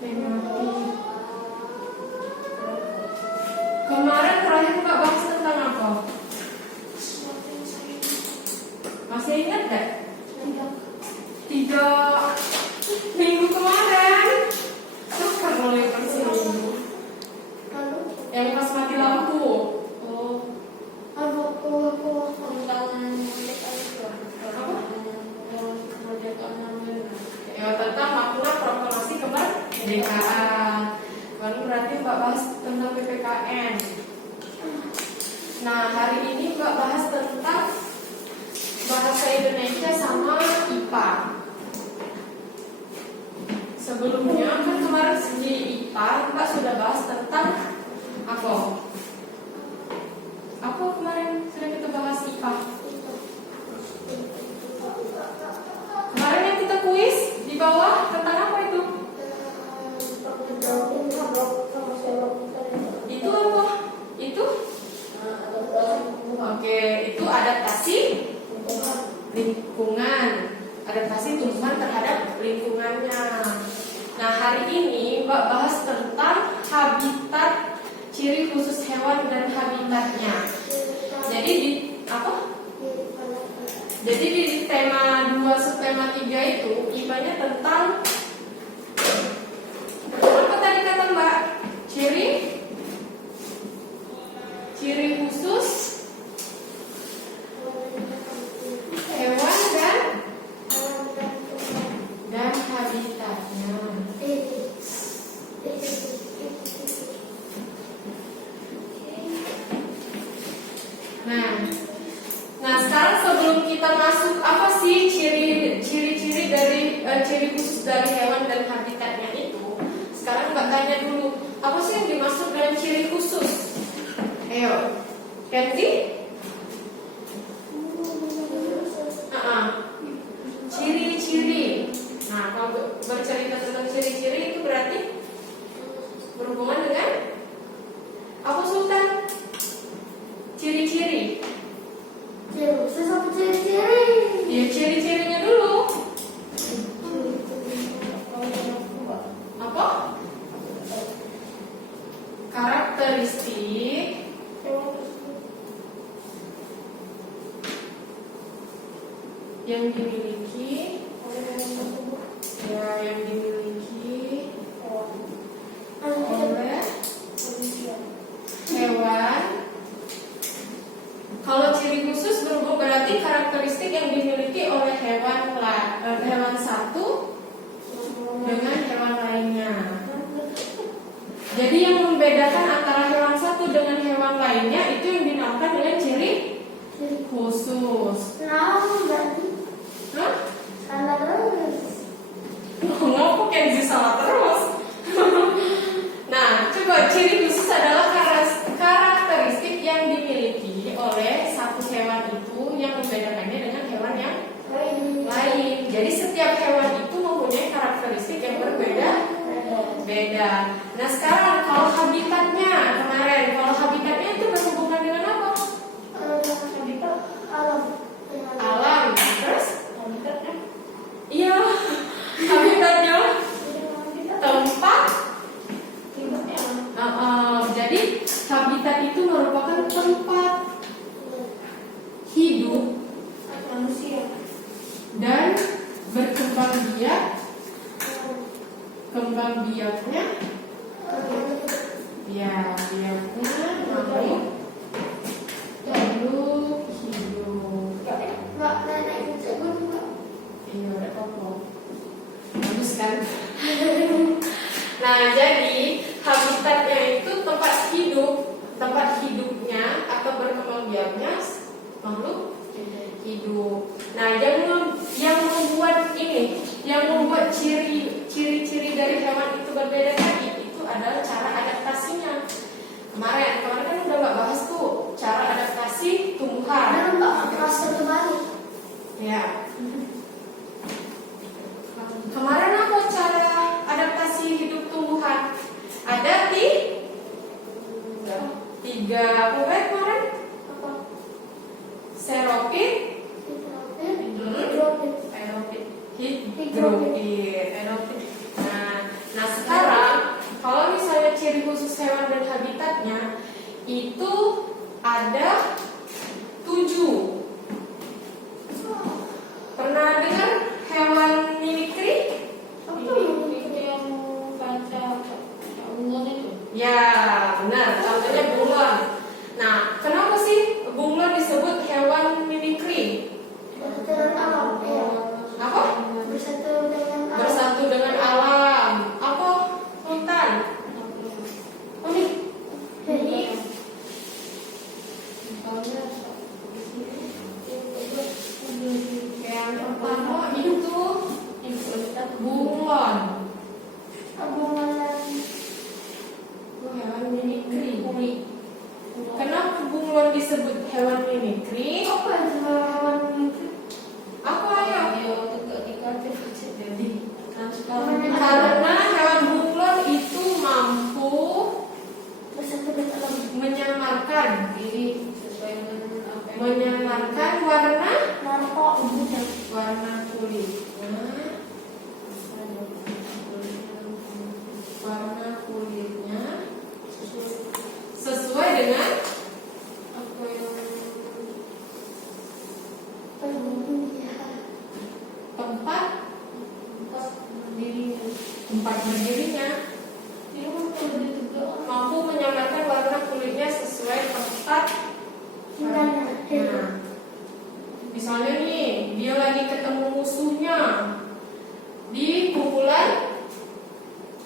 Tematik. Kemarin terakhir Mbak bahas tentang apa? Masih ingat gak? 3 minggu kemarin. Terus kan mulai persinggung. Yang pas mati lampu. Ya, tentang makna proklamasi kemerdekaan. Baru berarti Mbak bahas tentang PPKN. Nah, hari ini Mbak bahas tentang bahasa Indonesia sama IPA. Sebelumnya kan kemarin di IPA Mbak sudah bahas tentang apa? Apa kemarin sudah kita bahas IPA? Kemarin yang kita kuis di bawah tentang apa itu? Itu apa? Itu? Oke, itu adaptasi lingkungan. Adaptasi tumbuhan terhadap lingkungannya. Nah, hari ini Mbak bahas tentang habitat, ciri khusus hewan dan habitatnya. Jadi di apa? Jadi di tema 2 subtema 3 itu IPA-nya tentang apa tadi kata Mbak? Ciri khusus hewan dan habitatnya. Nah, sekarang sebelum kita masuk apa sih ciri-ciri dari ciri khusus dari hewan dan habitatnya itu? Sekarang Mbak tanya dulu, apa sih yang dimaksud dengan ciri khusus? Ayo, ganti. Ciri-ciri. Nah, kalau bercerita tentang ciri-ciri itu berarti berhubungan dengan apa, Sultan? Ciri-ciri. Ya, ciri-cirinya dulu. Apa? Karakteristik yang dimiliki oleh hewan. Kalau ciri khusus berhubung berarti karakteristik yang dimiliki oleh hewan satu dengan hewan lainnya. Jadi yang membedakan antara hewan satu dengan hewan lainnya itu yang dinamakan dengan ciri khusus. Hah? Ngomong Kenzi salah terus. Nah, coba ciri khusus adalah karakteristik yang dimiliki oleh satu hewan itu yang membedakannya dengan hewan yang lain. Jadi setiap hewan itu mempunyai karakteristik yang berbeda. Nah, sekarang kalau habitatnya itu berhubungan dengan apa? Habitat alam. Terus habitatnya? Iya, habitatnya tempat. Jadi habitat itu merupakan tempat hidup manusia dan berkembang biak. Kembang biaknya makhluk hidup. Iya, udah apa? Bagus kan? Nah, jadi habitatnya itu tempat hidupnya atau berkembang biaknya makhluk hidup. Nah, yang membuat ciri-ciri dari hewan itu berbeda tadi itu adalah cara adaptasinya. Kemarin kan udah Mbak bahas tuh cara adaptasi tumbuhan. Ya. Kemarin apa cara adaptasi hidup tumbuhan? Ada tiga apa kemarin? Serofit, hidrofit. Nah sekarang ciri khusus hewan dan habitatnya itu ada 7. Pernah dengar hewan mimikri? Yang baca bunglon itu. Ya, benar. Contohnya bunglon. Nah, kenapa sih bunglon disebut hewan mimikri? Bersatu dengan alam. Ya. Apa? Bersatu dengan alam. Bersatu dengan alam. Apa? Sultan. Oh, nih. Jadi Yang pertama itu bunglon. hubungan Oh, hewan mimikri. Kenapa bunglon disebut hewan mimikri? apa itu hewan itu? Apa ya? Jadi Karena hewan bunglon itu mampu Bersatu dengan alam. menyamarkan diri sesuai dengan apa yang menyamarkan warna kulitnya, warna kulitnya sesuai dengan apa yang tempat berdirinya. tempat berdirinya, Dia kan kalau dia juga mampu menyamarkan warna kulitnya sesuai tempat. Tinggalnya. Nah, misalnya nih, dia lagi ketemu musuhnya di kumpulan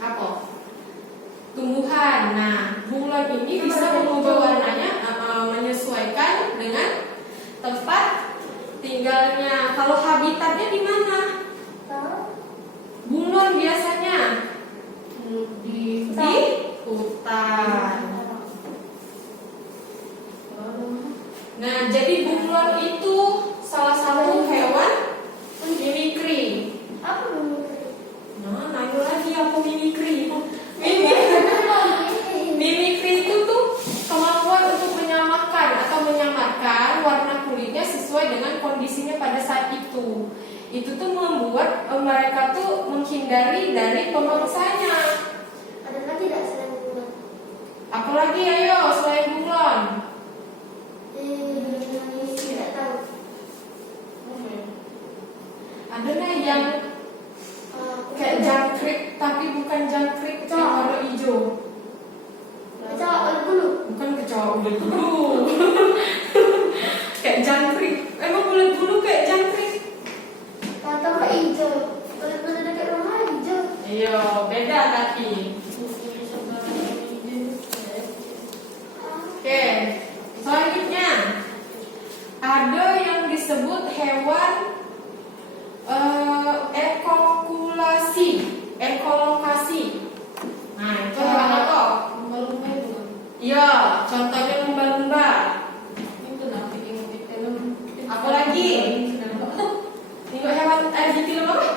apa? Tumbuhan. Nah, bunglon ini bisa mengubah warnanya menyesuaikan dengan tempat tinggalnya. Kalau habitatnya di mana? Bunglon biasanya di di hutan. Nah, jadi bunglon itu salah satu hewan mimikri. Apa mimikri? Nah, nanya lagi apa mimikri? Mimikri itu tuh kemampuan untuk menyamakan atau menyamarkan warna kulitnya sesuai dengan kondisinya pada saat itu. Itu tuh membuat mereka tuh menghindari dari pemangsanya. Ada lagi tidak selain bunglon? Apalagi ayo selain bunglon? Tidak tahu. Ada nggak yang kayak jangkrik tapi bukan jangkrik yang warna hijau? Kecoa ulat bulu. Bukan kecoa ulat bulu. Kayak jangkrik. Emang ulat bulu kayak jangkrik? Atau hijau. Ulat bulu dekat rumah hijau. Iya, beda tapi. Oke, selanjutnya ada yang disebut hewan ekolokasi. Nah, itu hewan apa? lumba-lumba itu kan. Iya, contohnya lumba-lumba. Ini kenapa bikin film? Apalagi? Tengok hewan di film apa?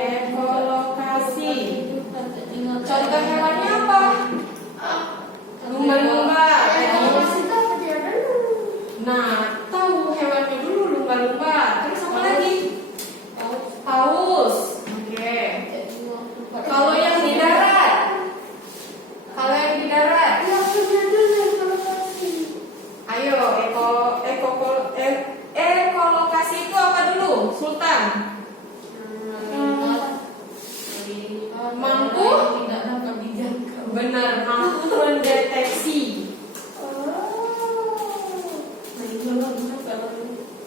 Ekolokasi. Contoh hewannya apa? Lumba-lumba. Kalau masih tahu apa dia dulu? Nah, tahu hewannya dulu lumba-lumba. Terus apa lagi? Paus. Oke. Kalau yang di darat? Kalau yang di darat? Yang punya dulu kalau kasih. Ayo, ekolokasi itu apa dulu? Sultan. Mampu? Tidak dapat dijangkau. Benar, mampu mendeteksi.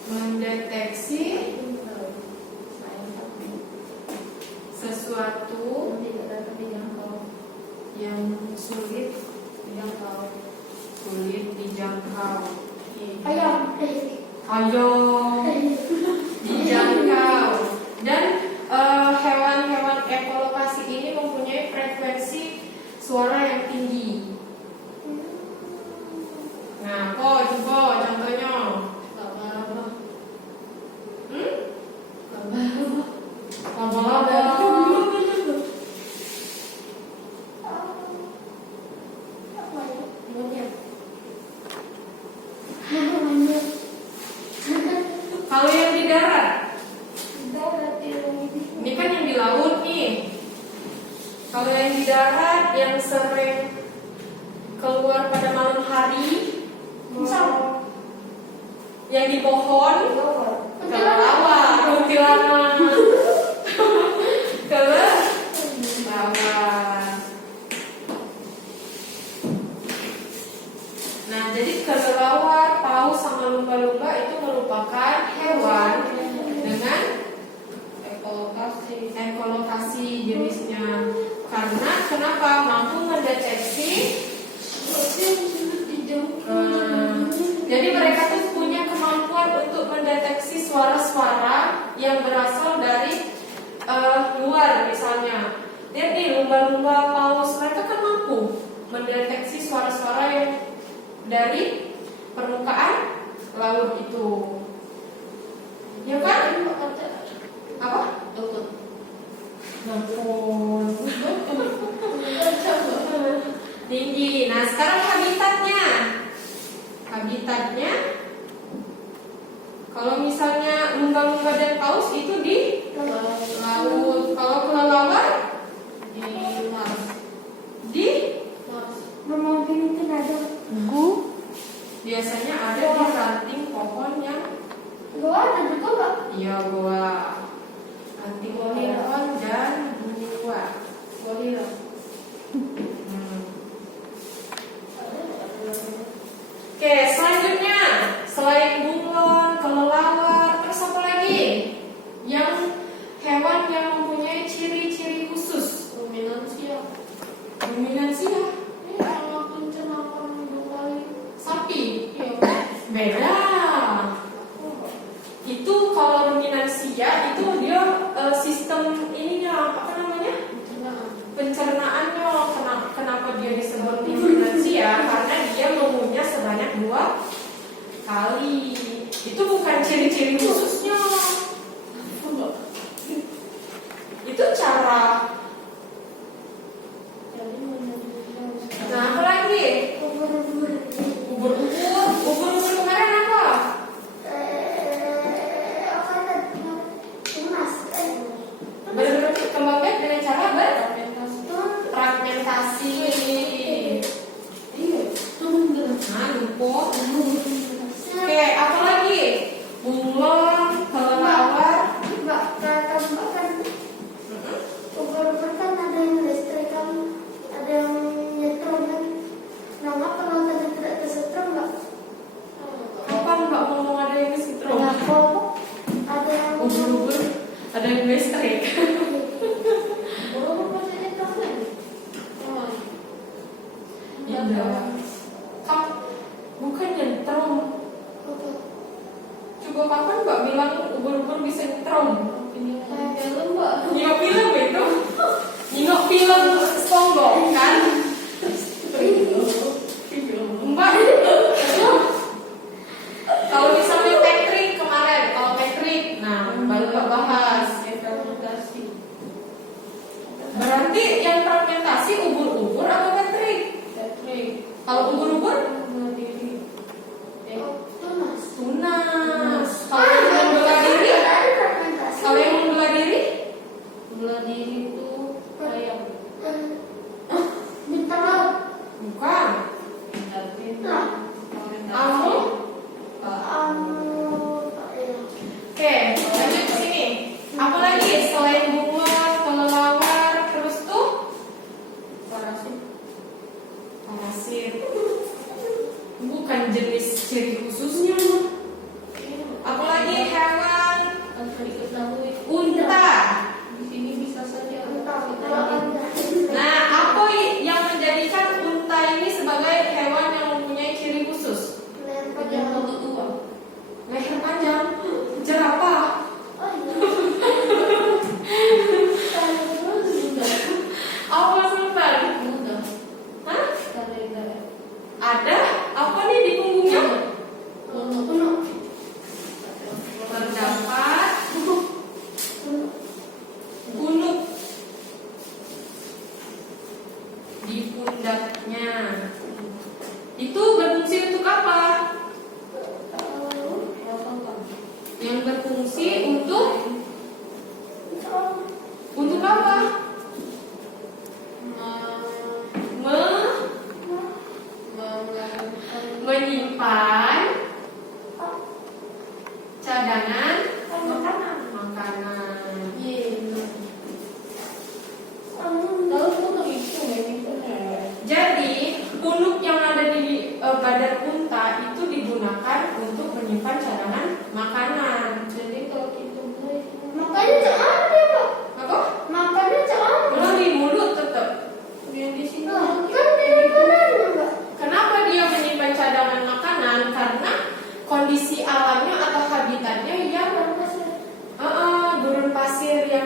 Mendeteksi sesuatu yang sulit dijangkau. Ayam. Ayo dijangkau. Dan hewan-hewan ekolokasi ini mempunyai frekuensi suara yang tinggi. Nah, kok coba contohnya. Laba-laba. Kalau yang di darat yang sering keluar pada malam hari, Musang. yang di pohon, kelelawar, kuntilanak, kelelawar. Nah, jadi kelelawar, paus sama lumba-lumba itu merupakan hewan dengan ekolokasi jenisnya. Karena kenapa? Mampu mendeteksi. Jadi mereka tuh punya kemampuan untuk mendeteksi suara-suara yang berasal dari luar misalnya. Lihat nih lumba-lumba, paus, mereka kan mampu mendeteksi suara-suara yang dari permukaan laut itu. Ya kan? Apa? Tinggi. Nah, sekarang habitatnya kalau misalnya lumba-lumba dan paus itu di laut. Kalau kelelawar di biasanya ada di ranting pohon yang iya goa. Ranting pohon dan gua. Oke, selanjutnya selain bunglon, kelelawar, terus apa lagi? Yang hewan yang mempunyai ciri-ciri khusus. Dominansia. Sapi. Beda. Itu kalau ruminansia itu dia sistem ininya apa namanya? Pencernaannya. Kenapa dia disebut ruminansia? Karena dia mengunyah sebanyak 2 kali. Itu bukan ciri-ciri khususnya. Itu cara. Nah, apa lagi? Ubur-ubur kemarin apa? Berkembang biak dengan cara berfragmentasi. Nah, lupa. Oke, apa lagi? Bunglon, kelelawar. Kapan Mbak ngomong ada yang kesetrum? Ubur-ubur ada yang listrik. Bukan nyentrum. Coba kapan Mbak bilang ubur-ubur bisa nyentrum? Nyingok film itu. Nyingok film SpongeBob kan? Mbak. Kalau misalnya Patrick kemarin, nah baru Mbak bahas. Berarti yang fragmentasi ubur-ubur atau Patrick? Kalau ubur-ubur? Tunas. Kalau yang membelah diri? Kalau yang membelah diri? Belah diri itu kayak Bukan. Amu? Oke, lanjut ke sini. Apa lagi selain bunglon, kelelawar, terus tuh? Parasit. Bukan jenis ciri khususnya. Apalagi hewan unta. Di sini bisa saja Nah, apa yang menjadikan unta ini sebagai hewan yang mempunyai ciri khusus? Leher panjang, jerapah. Apa sebentar? Hah? Ada? Apa nih di punggungnya?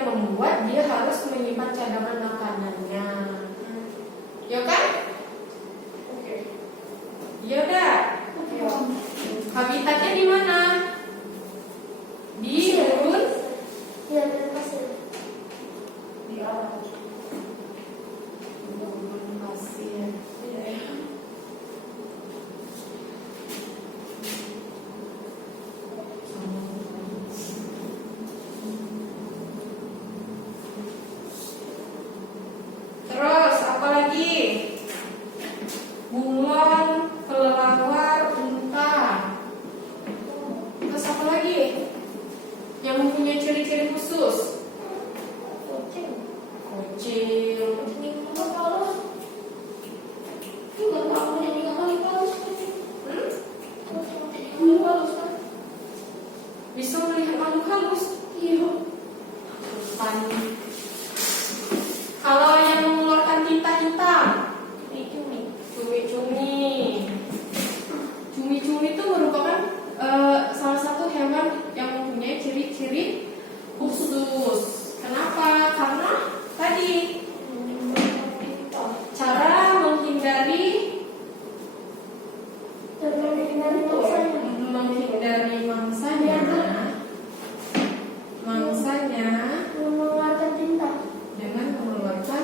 membuat dia harus menyimpan cadangan makanannya. Ya kan? Oke. Ya udah. Habitatnya di mana? Di gurun Iya, benar pasir. Di alam. gurun pasir. Terus apa lagi? Bunglon, kelelawar, unta. Terus apa lagi? Yang mempunyai ciri-ciri khusus? Kucing. Kucing. Kucing nggak halus. Nggak tahu jadi nggak halus kucing. Kucing nggak halus kan? Bisa melihat makhluk halus. Iya. Tani. Kalau yang mengeluarkan tinta hitam, Cumi. cumi-cumi. Cumi-cumi itu merupakan salah satu hewan yang mempunyai ciri-ciri khusus. Kenapa? Karena tadi cara menghindari mangsanya Mengeluarkan tinta. dengan mengeluarkan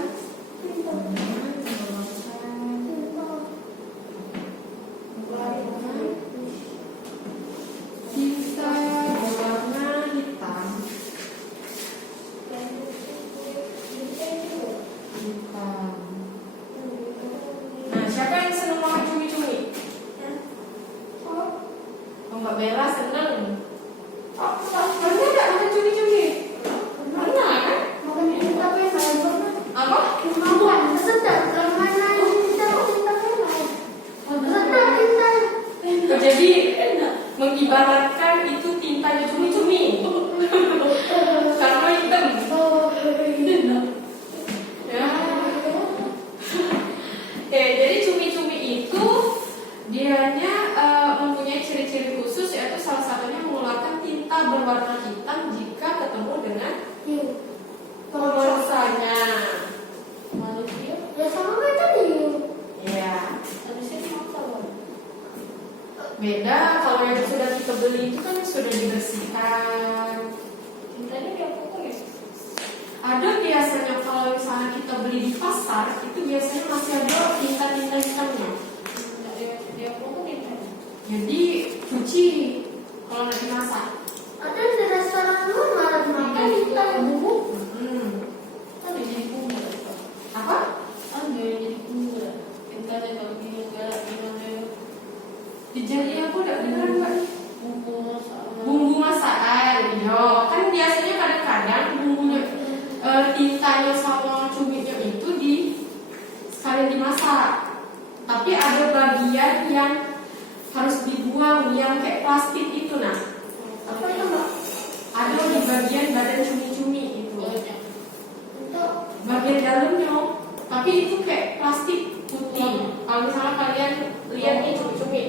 tinta berwarna hitam. Nah, siapa yang senang makan cumi-cumi? Oh, Mbak Bella senang. Pernah nggak makan cumi-cumi? Pernah kan? Apa? Jadi mengibaratkan itu tintanya cumi-cumi karena hitam. Ya. Oke, jadi cumi-cumi itu dianya mempunyai ciri-ciri khusus, yaitu salah satunya mengeluarkan tinta berwarna hitam jika ketemu dengan mangsanya. Manusia. Ya sama kayak tadi. Ya, Manusia maksa loh. beda kalau yang sudah kita beli itu kan sudah dibersihkan. Tintanya kayak apa ya? Ada biasanya kalau misalnya kita beli di pasar itu biasanya masih ada tinta-tinta hitamnya. Dia apa tinta? Jadi cuci kalau nanti masak. Ada di restoran dulu malah makan tinta bumbu. Ada jadi bunga. Apa? Ada yang jadi bunga. Tintanya kalau dia galak gimana? Dijadiin aku udah dengar Mbak. Bumbu masakan. Bumbu masakan. Yo, kan biasanya kadang-kadang bumbunya tintanya sama cuminya itu di sekalian dimasak. Tapi ada bagian yang harus dibuang yang kayak plastik itu nah. Apa itu mbak? Ada di bagian badan cumi-cumi itu. Banyak. Untuk Bagian dalamnya, tapi itu kayak plastik putih. Kalau misalnya kalian lihat nih cumi-cumi,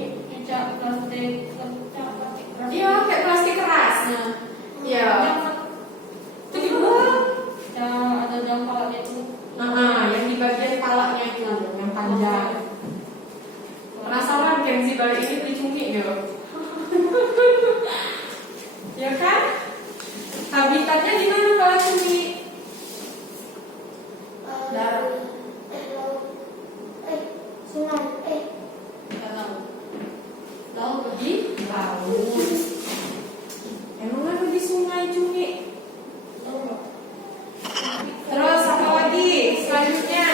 Kecap plastik. iya kayak plastik keras. Nah, Iya. Itu dibuang. ada jangkauannya itu. Nah, yang di bagian palanya itu, yang panjang. Penasaran kan si balik ini beli cumi ya? Ya kan? Habitatnya di mana kalau cumi? sungai. Laut. Di laut. Emang ada di sungai cumi? Terus apa lagi? Selanjutnya.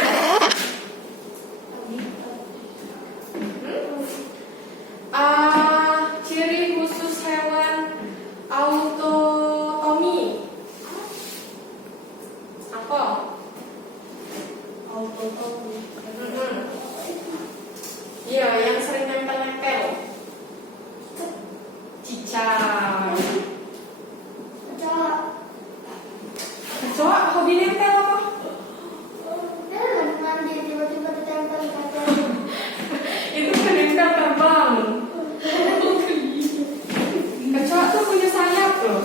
Ciri khusus hewan autotomi. Apa? Iya, yang sering nempel-nempel. Cicak. Kecoa hobi nempel apa? Itu kan nempel terbang. Kecoa tuh punya sayap loh.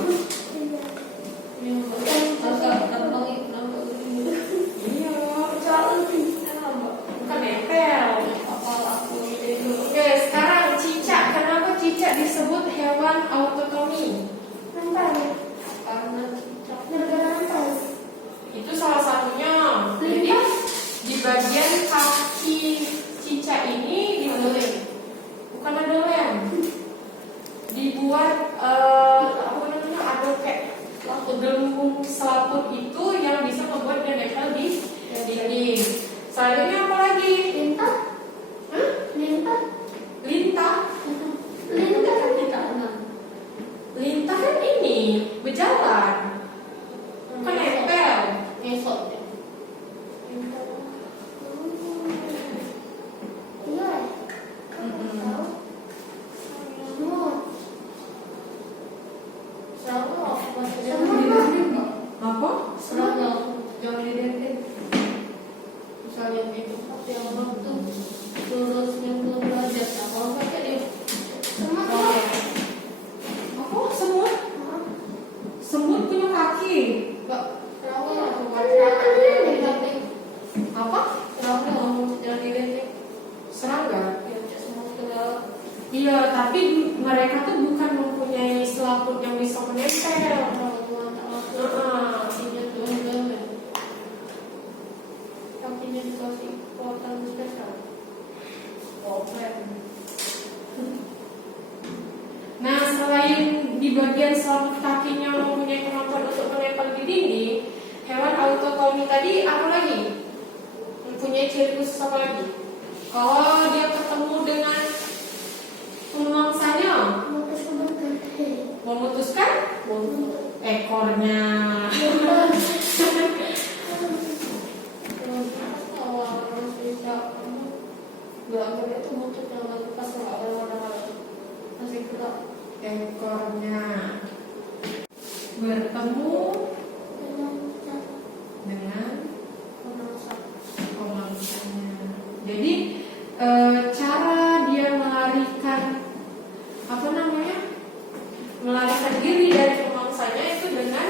lagi? Mbak, kenapa ya? Apa? Kenapa kamu yang dilihat? Serangga? Ya, semua segala. Iya, tapi mereka tuh bukan mempunyai selaput yang bisa menempel. Kakinya tuh enggak. Kakinya dikasih kekuatan spesial. Nah, selain di bagian selaput kakinya mempunyai kemampuan untuk menempel di dinding, hewan autotomi tadi apa lagi? Mempunyai ciri khusus apa lagi? Kalau dia ketemu dengan pemangsanya, memutuskan ekornya. Ekornya bertemu dengan pemangsanya. Jadi cara dia melarikan melarikan diri dari pemangsanya itu dengan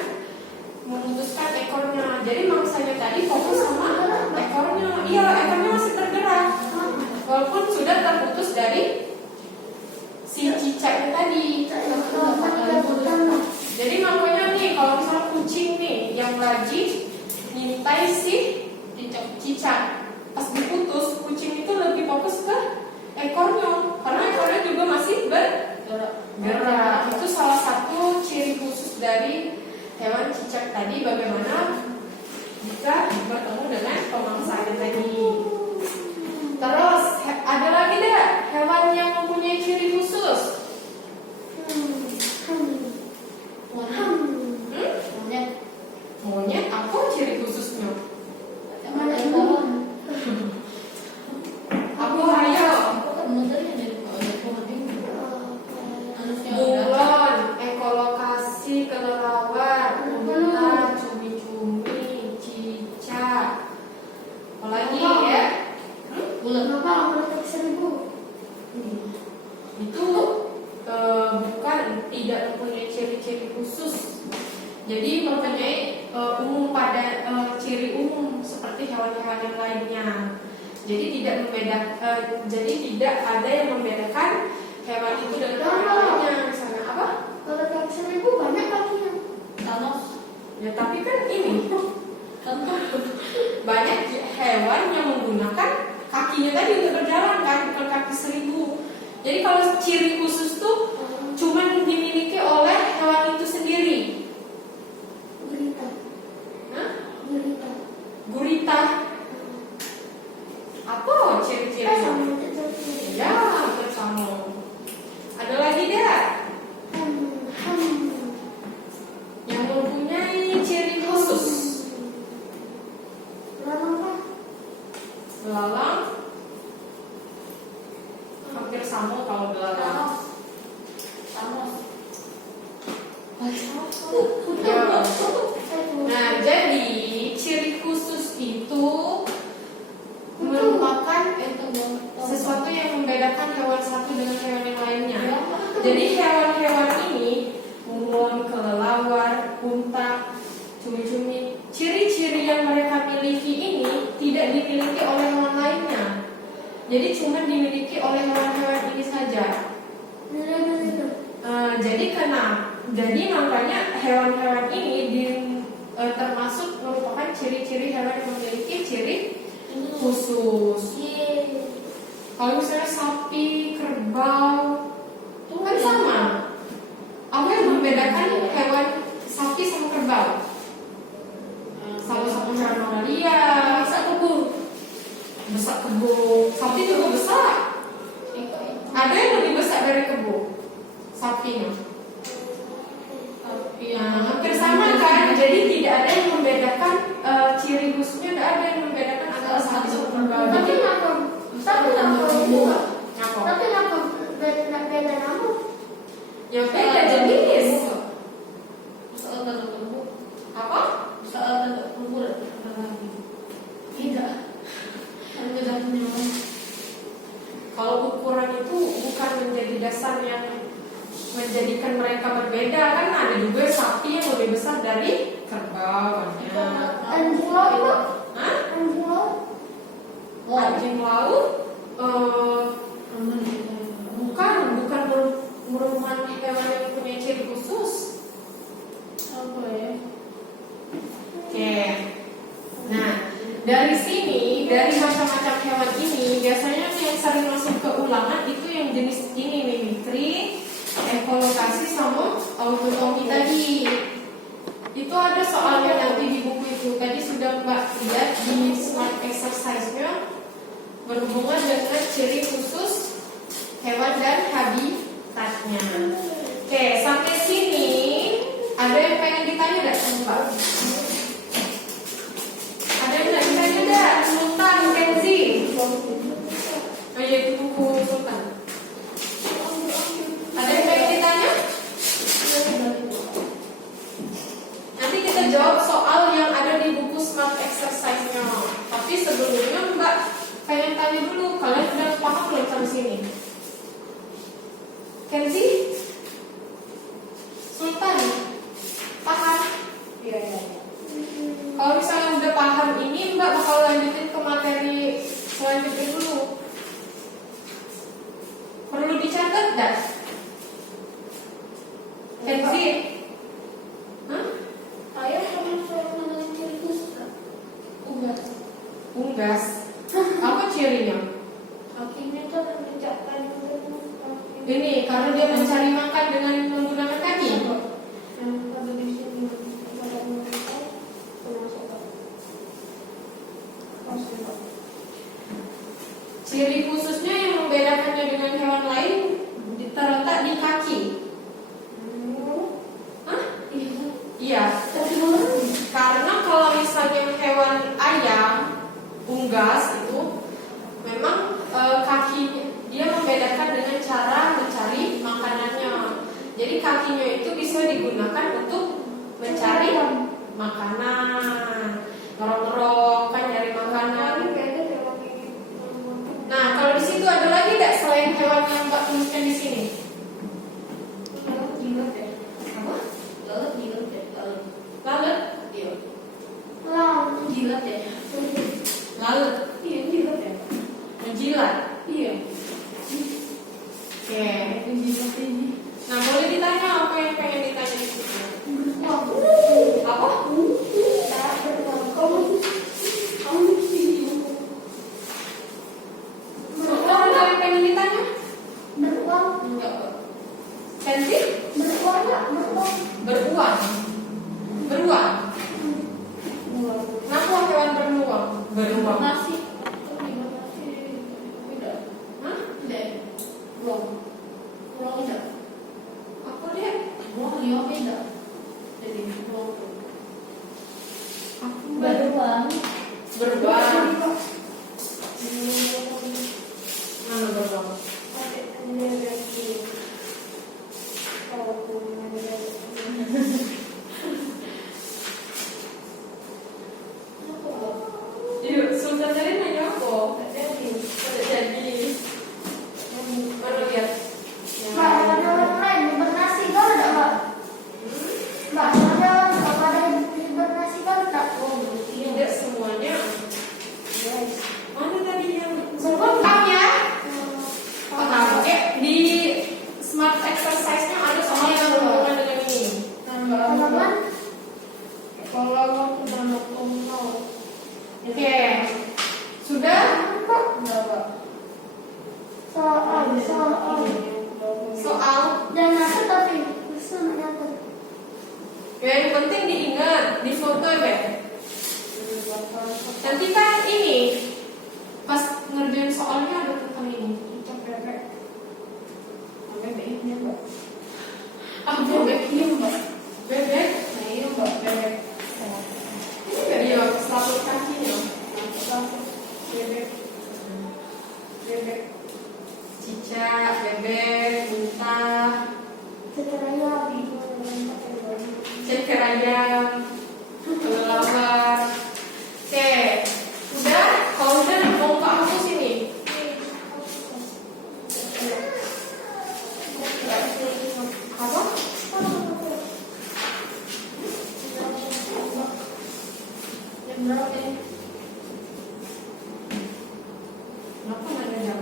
memutuskan ekornya. Jadi mangsanya tadi fokus sama ekornya. Iya, ekornya masih tergerak walaupun sudah terputus dari si cicaknya tadi. Jadi makanya nih, kalau misalnya kucing nih yang lagi ngintai si cicak, pas diputus, kucing itu lebih fokus ke ekornya, karena ekornya juga masih bergerak. Itu salah satu ciri khusus dari hewan cicak tadi, bagaimana jika bertemu dengan pemangsanya tadi. Terus ada lagi deh hewan yang mempunyai ciri khusus. Monyet apa ciri khususnya? Apa hayo? Bunglon, ekolokasi, kelelawar, unta, cumi-cumi, cicak. Apalagi ya? Itu bukan, tidak mempunyai ciri-ciri khusus. Jadi mempunyai umum pada ciri umum seperti hewan-hewan yang lainnya. Jadi tidak ada yang membedakan hewan itu dengan hewan lainnya. Misalnya apa? Banyak kakinya. Ya tapi kan ini banyak hewan yang menggunakan kakinya tadi untuk berjalan kan, bukan kaki 1000. Jadi kalau ciri khusus tuh cuma dimiliki oleh hewan itu sendiri. Gurita. Apa ciri-cirinya? Ya, bersama. Ada lagi deh yang mempunyai ciri khusus. Belalang. Hampir sama kalau belalang. Ya. Nah, jadi ciri khusus itu merupakan sesuatu yang membedakan hewan satu dengan hewan yang lainnya. Jadi hewan-hewan ini, bunglon, kelelawar, unta, cumi-cumi, ciri-ciri yang mereka miliki ini tidak dimiliki oleh hewan lainnya. Jadi cuma dimiliki oleh hewan-hewan ini saja. Jadi makanya hewan-hewan ini termasuk merupakan ciri-ciri hewan yang memiliki ciri khusus. Kalau misalnya sapi, kerbau, itu kan sama. Apa yang membedakan hewan sapi sama kerbau? Sama-sama hewan mamalia. Besar kebo. Sapi juga besar. Ada yang lebih besar dari kebo? Sapinya. Hampir sama kan? Jadi tidak ada yang membedakan ciri khususnya, tidak ada yang membedakan antara sapi sama kerbau. Ya beda jenis. Apa? Kalau ukuran itu bukan menjadi dasar yang menjadikan mereka berbeda, kan ada juga sapi yang lebih besar dari kerbau. banyak. Anjing laut, Pak. Hah? Anjing laut. Anjing laut? Bukan merupakan hewan yang punya ciri khusus. Apa ya? Oke. Nah, dari sini, dari macam-macam hewan ini, biasanya yang sering masuk ke ulangan itu yang jenis ini, mimikri, ekolokasi, sama autotomi tadi. Itu ada soalnya nanti di buku itu. Tadi sudah Mbak lihat di smart exercise-nya, berhubungan dengan ciri khusus hewan dan habitatnya. Oke, sampai sini ada yang pengen ditanya nggak sama Mbak? Ada yang nggak ditanya nggak? Sultan, Kenzi. Oh iya, itu buku Sultan. Ada yang pengen ditanya? Nanti kita jawab soal yang ada di buku smart exercise-nya. Tapi sebelumnya Mbak pengen tanya dulu, kalian udah paham belum sampai sini? Kenzi? Sultan? Paham? Iya. Kalau misalnya udah paham ini, Mbak bakal lanjutin ke materi selanjutnya dulu. Perlu dicatat dah? Kenzi? Hah? Ayah pernah mengenai ciri khusus, Kak? Unggas. Apa cirinya? Kakinya tuh menginjakkan Ini karena dia mencari makan dengan menggunakan kaki. yang pada di sini pada menginjak termasuk masuk. Ciri khususnya yang membedakannya dengan hewan lain terletak di kaki. Hah? Iya. Karena kalau misalnya hewan ayam, unggas itu memang kakinya dia membedakan dengan cara mencari makanannya. Jadi kakinya itu bisa digunakan untuk mencari makanan, ngerok-ngerok kan nyari makanan. Nah, kalau di situ ada lagi tidak selain hewan yang Mbak tuliskan di sini? Apa? Lalat? Iya. Lalat? Menjilat? Iya. Oke. Nah, boleh ditanya apa yang pengen ditanya di situ? Apa? Sultan ada yang pengen ditanya? Enggak. Kenzi? Beruang. Beruang. Kenapa hewan beruang? Beruang. Nasi. Tidak. Hah? Tidak. Belum. Belum tidak. Apa dia? Belum dia tidak. Jadi belum. Aku Beruang. beruang. Mana beruang? Yuk, Sultan tadi nanya apa? Tidak jadi. Mana lihat? Mbak, ada orang lain hibernasi kau tidak, Mbak? Mbak, ada hibernasi kau tidak? Tidak semuanya Jam berapa ya? Kenapa nggak ada jam?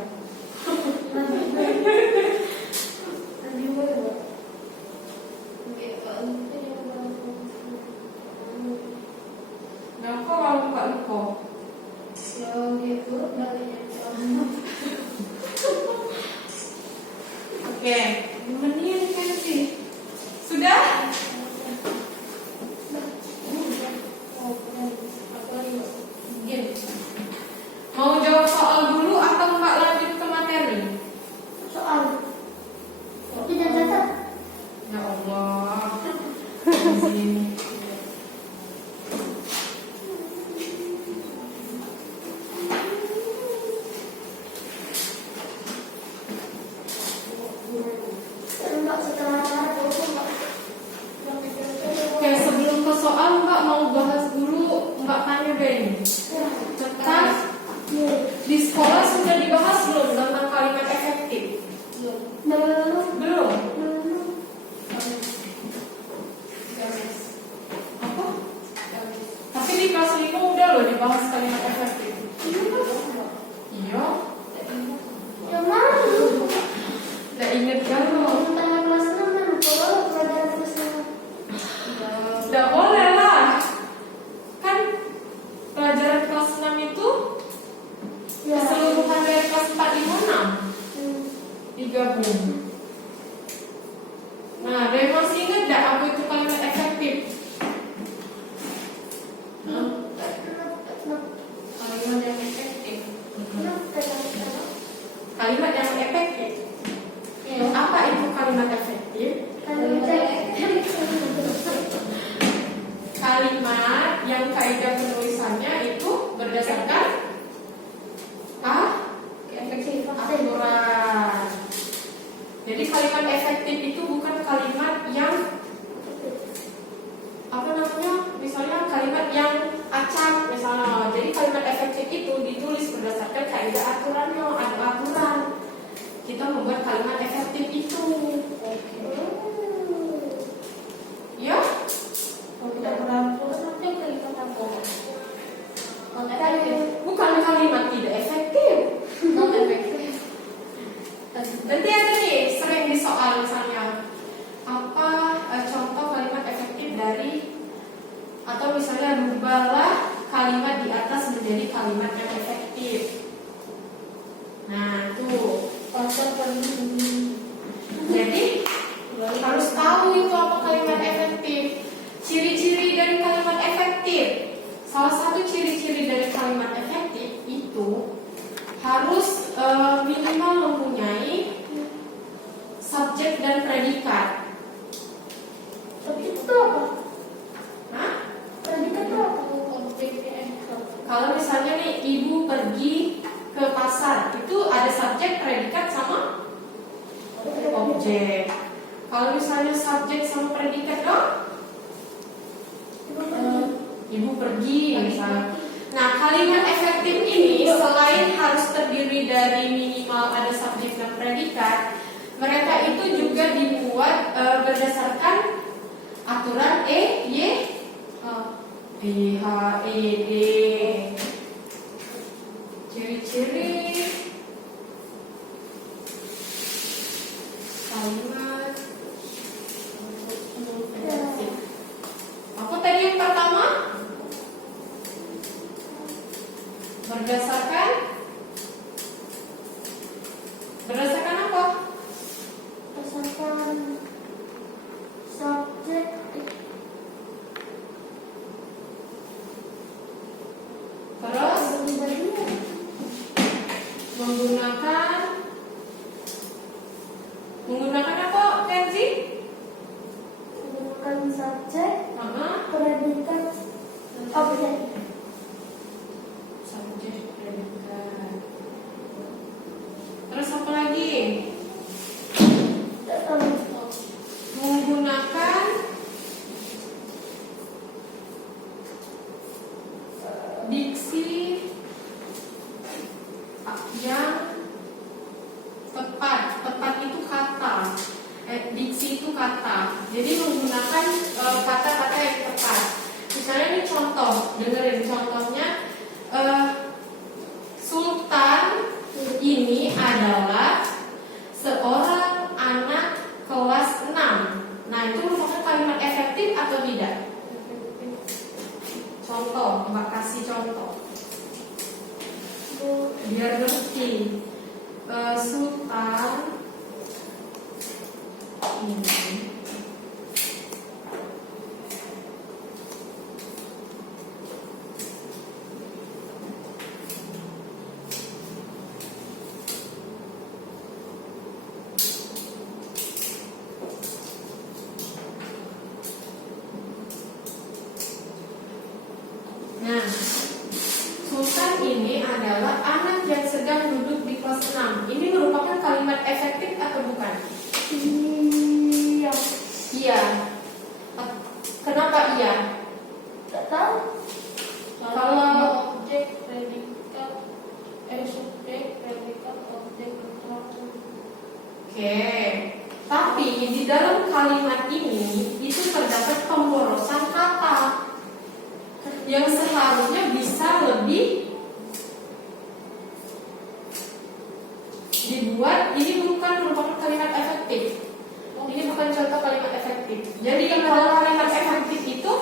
Nanti gue ya. Oke, kalau itu jam berapa? Kenapa kalau nggak lupa? Ya gitu, dari jam. Oke, menit kan sih. Sudah? Mau jawab soal dulu atau nggak lanjut ke materi? Soal. Tidak catat. Ya Allah. Di sini. Enggak setelah acara dulu enggak. Oke, sebelum ke soal Mbak mau bahas dulu, Mbak tanya deh ini. Tentang di sekolah sudah dibahas belum tentang kalimat efektif? Belum. Apa? Tapi di kelas 5 udah loh dibahas kalimat efektif. Iya. Yang mana dulu? Nggak inget kan lo? Tentang kelas 6 kan kalau pelajaran kelas 6. Nggak boleh lah. Kan pelajaran kelas 6 itu keseluruhan dari kelas 4, 5, 6 digabung. Nah, dari masih inget nggak apa itu kalimat efektif? Kalimat yang efektif. Kalimat yang efektif. Apa itu kalimat efektif? Kalimat yang kaidah penulisannya itu berdasarkan aturan. Jadi kalimat efektif itu bukan kalimat yang apa namanya, misalnya kalimat yang acak misalnya. Jadi kalimat efektif itu ditulis berdasarkan kaidah aturannya, ada aturan. Kita membuat kalimat efektif itu. Ya? Bukan kalimat tidak efektif. Nanti ada nih sering di soal misalnya apa contoh kalimat efektif dari, atau misalnya rubahlah kalimat di atas menjadi kalimat yang efektif. Nah tuh, jadi harus tahu itu apa kalimat efektif. Ciri-ciri dari kalimat efektif. Salah satu ciri-ciri dari kalimat efektif itu harus minimal mempunyai subjek dan predikat. Subjek itu apa? Hah? Predikat itu apa? Kalau misalnya nih ibu pergi ke pasar, itu ada subjek, predikat sama objek. Kalau misalnya subjek sama predikat dong, ibu pergi misalnya. Nah, kalimat efektif ini selain harus terdiri dari minimal ada subjek dan predikat, mereka itu juga dibuat berdasarkan aturan E, Y, B, H, E, D. Ciri-ciri kalimat efektif. Apa tadi yang pertama? Berdasarkan apa? Berdasarkan subjek. Terus menggunakan apa, Kenzi? Menggunakan subjek, Aha. predikat, objek. Subjek, predikat. Terus apa lagi? Menggunakan diksi yang tepat. Tepat itu kata. Diksi itu kata. Jadi menggunakan kata-kata yang tepat. Misalnya ini contoh, dengerin contoh. Contoh, Mbak kasih contoh biar ngerti. Sultan ini Sultan ini adalah anak yang sedang duduk di kelas 6. Ini merupakan kalimat efektif atau bukan? Iya. Iya. Kenapa iya? Tak tahu. Kalau objek predikat, subjek predikat objek keterangan. Oke. Tapi di dalam kalimat ini itu terdapat pemborosan kata yang seharusnya bisa lebih dibuat. Ini bukan merupakan kalimat efektif. Ini bukan contoh kalimat efektif. Jadi yang dalam kalimat efektif itu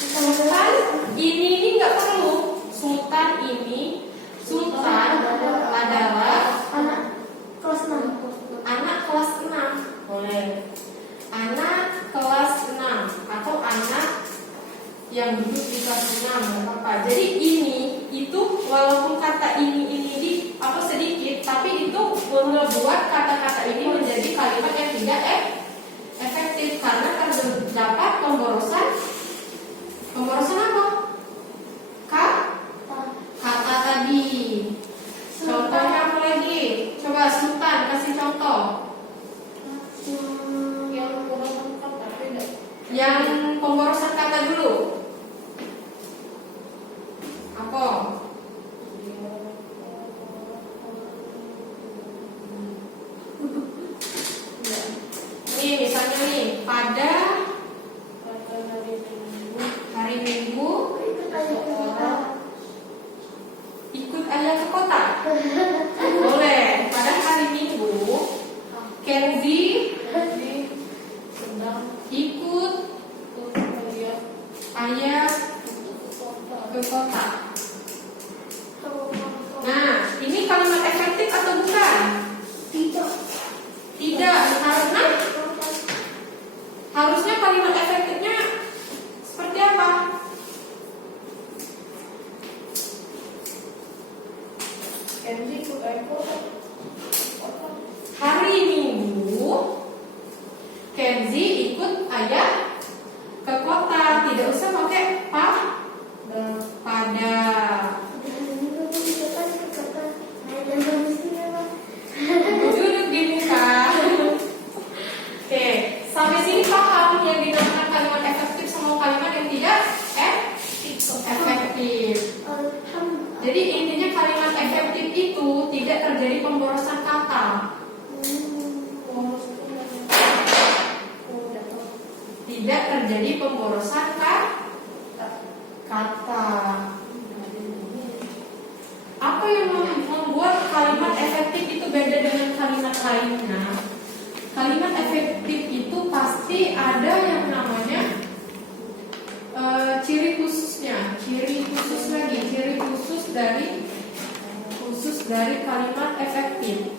Sultan ini nggak perlu. Sultan adalah Anak kelas 6. anak kelas 6. Boleh. Anak kelas 6 atau anak yang duduk di kelas 6, nggak apa-apa. Jadi itu walaupun kata ini di sedikit, tapi itu membuat kata-kata ini menjadi kalimat yang tidak efektif karena terdapat pemborosan apa? Kata tadi. Contohnya apa lagi? Coba Sultan kasih contoh. Yang kurang lengkap tapi tidak. Yang pemborosan kata dulu. Apa? Nih misalnya nih pada hari Minggu ikut ayah ke kota. Boleh. Pada hari Minggu Kenzi sedang ikut ayah ke kota. Nah, ini kalimat efektif atau bukan? Tidak. Harusnya kalimat efektifnya seperti apa? Kenzi ikut ekor. Hari Minggu Kenzi ikut ayah ke kota. Tidak usah pakai pada. Duduk di muka. Oke, sampai sini paham yang dinamakan kalimat efektif sama kalimat yang tidak efektif. Jadi intinya kalimat efektif itu tidak terjadi pemborosan kata. Tidak terjadi pemborosan kata. Apa yang membuat kalimat efektif itu beda dengan kalimat lainnya? Kalimat efektif itu pasti ada yang namanya ciri khususnya, ciri khusus dari kalimat efektif.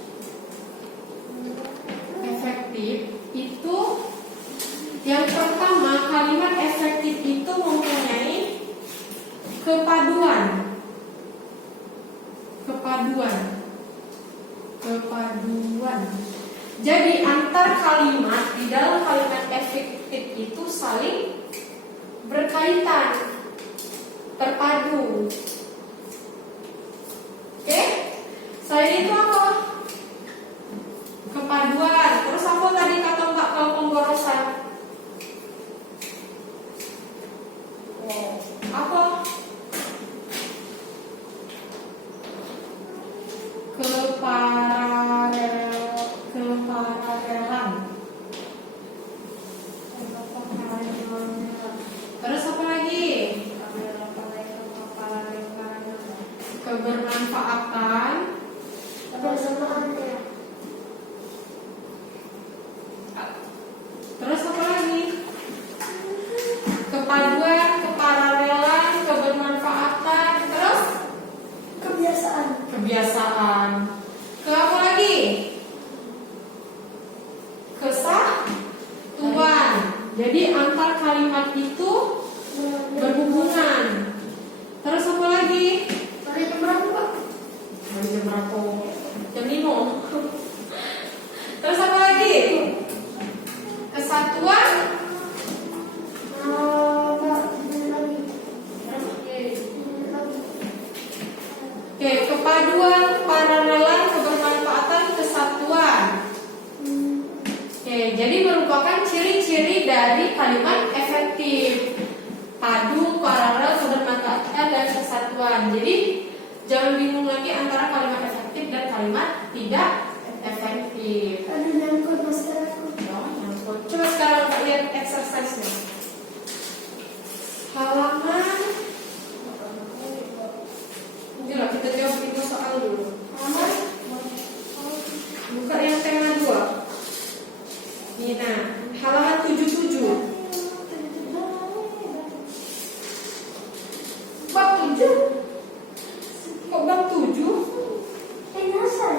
Efektif itu yang pertama, kalimat efektif itu mempunyai kepaduan. Jadi antar kalimat di dalam kalimat efektif itu saling berkaitan, terpadu. Oke? Selain itu apa? Kepaduan. Terus apa tadi kata Mbak kalau pemborosan? Apa? Keparalelan. Terus apa lagi? Oke, kepaduan, paralelan, kebermanfaatan, kesatuan. Oke, jadi merupakan ciri-ciri dari kalimat efektif. Padu, paralel, kebermanfaatan, dan kesatuan. Jadi jangan bingung lagi antara kalimat efektif dan kalimat tidak efektif. Ada nyangkut masyarakat. Coba sekarang kita lihat exercise-nya. Halaman, enggak, kita jawab itu soal dulu. Halaman, buka yang tema 2. Nah, halaman 77. Bab 7. Kok bab 7? Nyasar.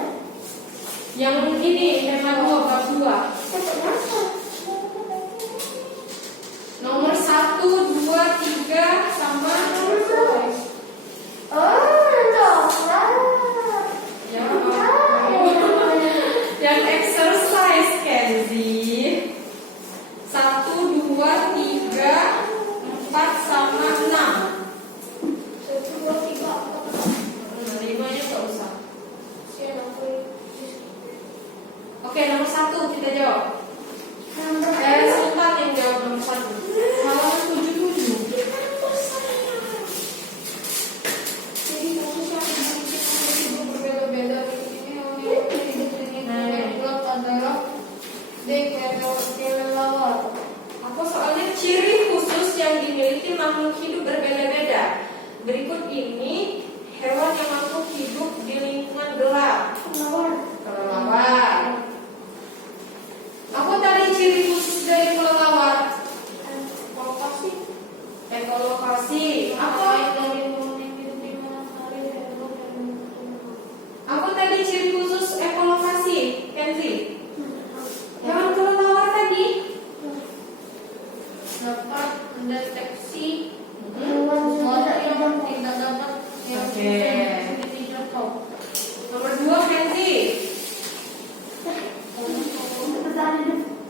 Yang ini tema 2, bab 2. Nyasar. Nomor 1, 2, 3 sama ya, yang exercise Kenzi 1, 2, 3, 4 sama 6. 1, 2, 3, 4. 5-nya gak usah. Oke, nomor 1 kita jawab. Sultan yang jawab nomor 1. Halaman 77. Jadi kasus yang itu berbeda-beda di sini yang adalah kelelawar. Apa soalnya ciri khusus yang dimiliki makhluk hidup berbeda-beda. Berikut ini hewan yang mampu hidup di lingkungan gelap. Kelelawar. Apa tadi ciri khusus dari kelelawar? Ekolokasi. Apa tadi ciri khusus ekolokasi, Kenzi? Hewan kelelawar tadi Dapat mendeteksi Hewan yang tidak dapat yang tidak tahu. nomor 2, Kenzi.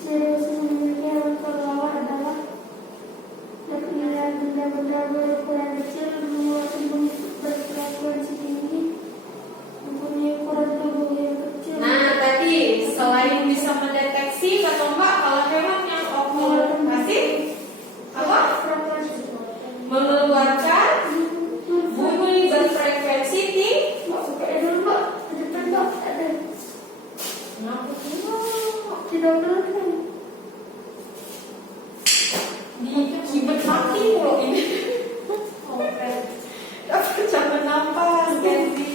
ciri khusus memiliki hewan kelelawar adalah dapat melihat benda-benda berukuran kecil, mengeluarkan berfrekuensi tinggi, mempunyai ukuran tubuh yang kecil. Nah, tadi selain bisa mendeteksi, kata Mbak, kalau hewan yang ekolokasi apa? Mengeluarkan bunyi berfrekuensi tinggi. Tidak boleh. Di kibet mati loh ini. Dapat jangan nafas, Kenzi.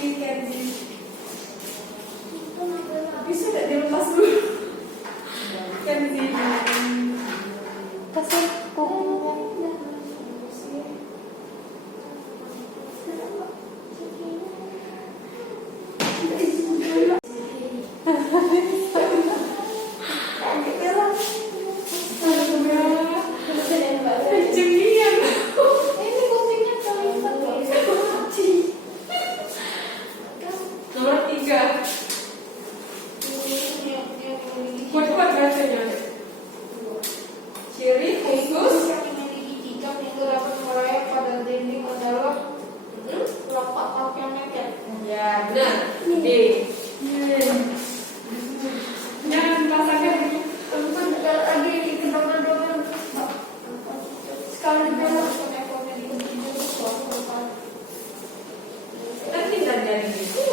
Bisa nggak dilepas dulu, Kenzi? Kasih Kejadian. Ini kupingnya terlipat Nomor 3. Kuat-kuat bacanya. Ciri khusus. yang memiliki cicak yang dapat merayap pada dinding adalah lapak kaki yang meket. Ya, benar. D. Jangan dipasangkan dulu. lagi di kedongan-dongan sekali bilang Kan kita dari itu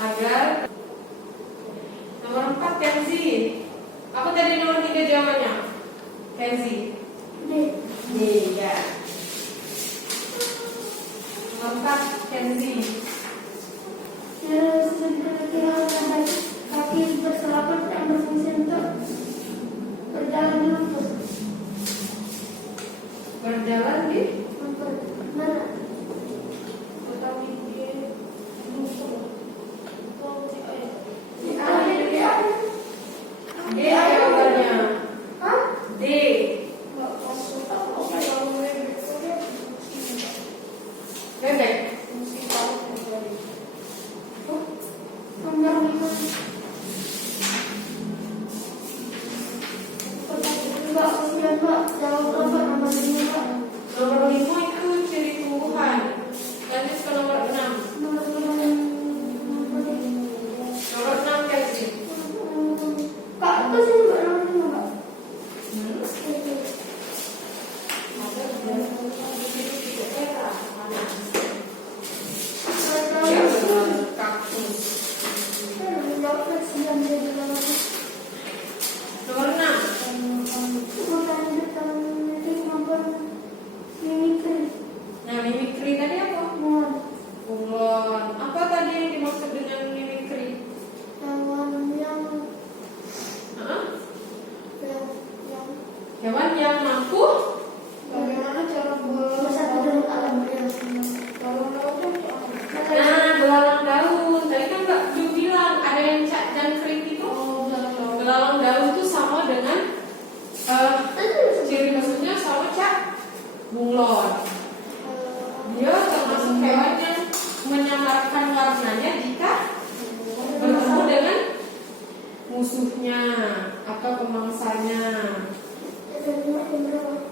agar nomor 4, Kenzi. Apa tadi nomor 3 jawabannya? Kenzi. D. Ya. Nomor 4, Kenzi. Kaki berselapat yang berfungsi untuk berjalan di lumpur. Berjalan di Lumpur mana? Tetapi dia lumpur. Di air, di air. D jawabannya. Hah? D. Nggak masuk kalau bebek Bebek. mesti tahu dari Nomor 5. Mbak, usia Mbak, jawab Mbak, nomor 5 Mbak. Nomor 5 itu ciri tumbuhan. Dan bunglon. Dia termasuk hewan yang menyamarkan warnanya jika bertemu dengan musuhnya atau pemangsanya. Ada 5 yang berwarna